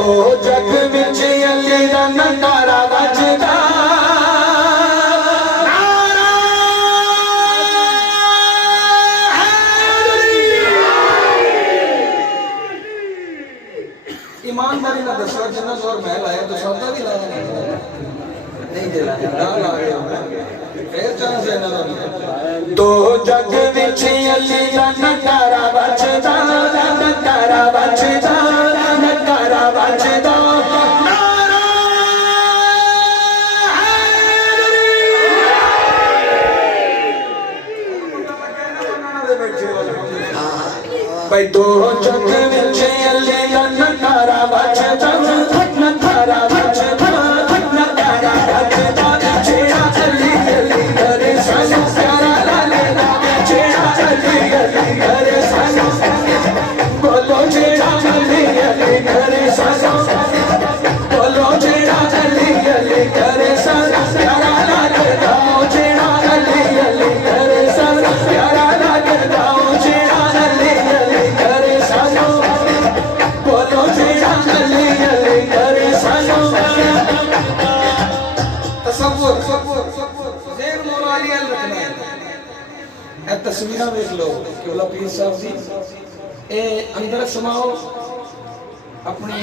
तो जग विच अली दा नकारा बजदा ईमानदारी ना दसो जिन्ना जोर मैं लाया तो सौदा भी लाया नहीं दे लाया ना लाया फिर चांस है ना तो जग विच अली दा नकारा बजदा नकारा बजदा नकारा बजदा भाई दो जग विच अली दा नकारा बजदा नकारा बजदा नकारा बजदा जेड़ा अली अली करे सानू प्यारा लाले दा जेड़ा अली अली करे सानू बोलो जेड़ा अली अली करे सानू बोलो जेड़ा अली अली करे सानू प्यारा लाले दा जेड़ा अली अली करे सानू प्यारा लाले दा जेड़ा अली अली करे सानू बोलो जेड़ा अली अली करे सानू तसव्वुर ज़ेर मोराली रखना ए तस्वीरां देख लो केवला पीर साहब दी ए अंदर समाओ अपनी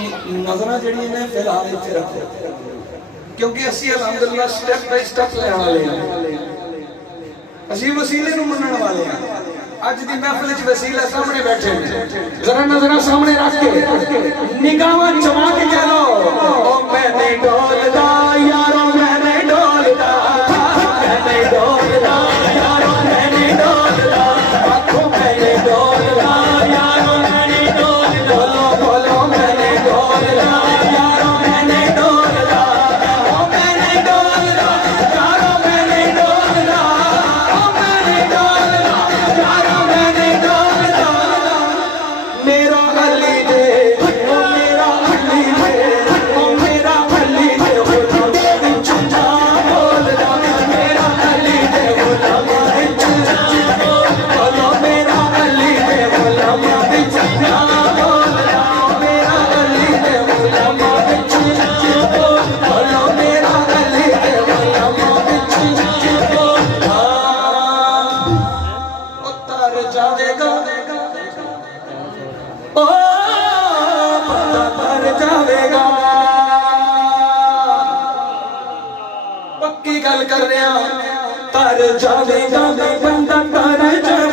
नजरां जड़ी ने फिलहाल इत्थे रखो क्योंकि असी अल्हम्दुलिल्लाह स्टेप बाय स्टेप लेने वाले हैं असी वसीले नु मनण वाले हैं आज दी महफिल च वसीला सामने बैठे जरा नजरां सामने रख के निगाहां चमा के कह लो ओ मैंने डोलदा यारो मैंने डोलदा मैंने डोलदा यारो मैंने डोलदा आंखों मैंने डोलदा यारो मैंने डोलदा बोलो बोलो मैंने डोलदा यारो मैंने डोलदा ओ मैंने डोलदा यारो मैंने डोलदा ओ मैंने डोलदा यारो मैंने डोलदा मेरा अली दे ओ मेरा अली दे ओ मेरा अली दे गुलाम विच जा बोलदा मेरा अली दे गुलाम विच जा बोलो मेरा अली दे गुलाम विच जा बोलदा मेरा अली दे गुलाम विच जा बोलो मेरा अली दे गुलाम विच जा बोलदा उतर जावेगा ओ बंदा तर जावेगा पक्की गल कर रहा तर जावेगा बंदा तर जावेगा